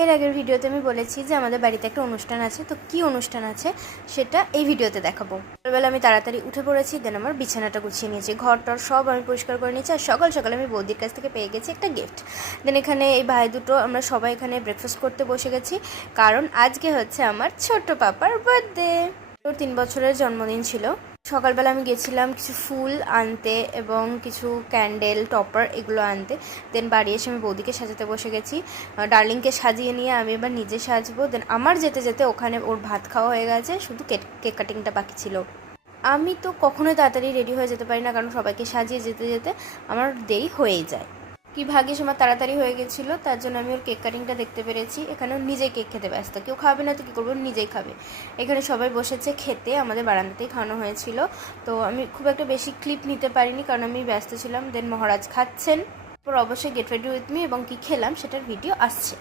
এর আগের ভিডিওতে আমি বলেছি যে আমাদের বাড়িতে একটা অনুষ্ঠান আছে, তো কি অনুষ্ঠান আছে সেটা এই ভিডিওতে দেখাবো। সকালবেলা আমি তাড়াতাড়ি উঠে পড়েছি, দেন আমার বিছানাটা গুছিয়ে নিয়েছি, ঘরটার সব আমি পরিষ্কার করে নিয়েছি। আর সকাল সকাল আমি বৌদির কাছ থেকে পেয়ে গেছি একটা গিফট। দেন এখানে এই ভাই দুটো আমরা সবাই এখানে ব্রেকফাস্ট করতে বসে গেছি, কারণ আজকে হচ্ছে আমার ছোট্ট পাপার বার্থডে। ওর 3 বছরের জন্মদিন ছিল। সকালবেলা আমি গেছিলাম কিছু ফুল আনতে এবং কিছু ক্যান্ডেল টপার এগুলো আনতে। দেন বাড়ি এসে আমি বৌদিকে সাজাতে বসে গেছি। ডার্লিংকে সাজিয়ে নিয়ে আমি এবার নিজে সাজবো। দেন আমার যেতে যেতে ওখানে ওর ভাত খাওয়া হয়ে গেছে, শুধু কেক কাটিংটা বাকি ছিল। আমি তো কখনোই তাড়াতাড়ি রেডি হয়ে যেতে পারি না, কারণ সবাইকে সাজিয়ে যেতে যেতে আমার দেরি হয়েই যায়। কি ভাগ্যিস আমার তাড়াতাড়ি হয়ে গেছিলো, তার জন্য আমি ওর কেক কাটিংটা দেখতে পেরেছি। এখানেও নিজেই কেক খেতে ব্যস্ত, কেউ খাবে না তো কী করবো, নিজেই খাবে। এখানে সবাই বসেছে খেতে, আমাদের বারান্দাতেই খাওয়ানো হয়েছিল। তো আমি খুব একটা বেশি ক্লিপ নিতে পারিনি, কারণ আমি ব্যস্ত ছিলাম। দেন মহারাজ খাচ্ছেন, তারপর অবশ্যই গেট রেডি উইথ মি এবং কী খেলাম সেটার ভিডিও আসছে।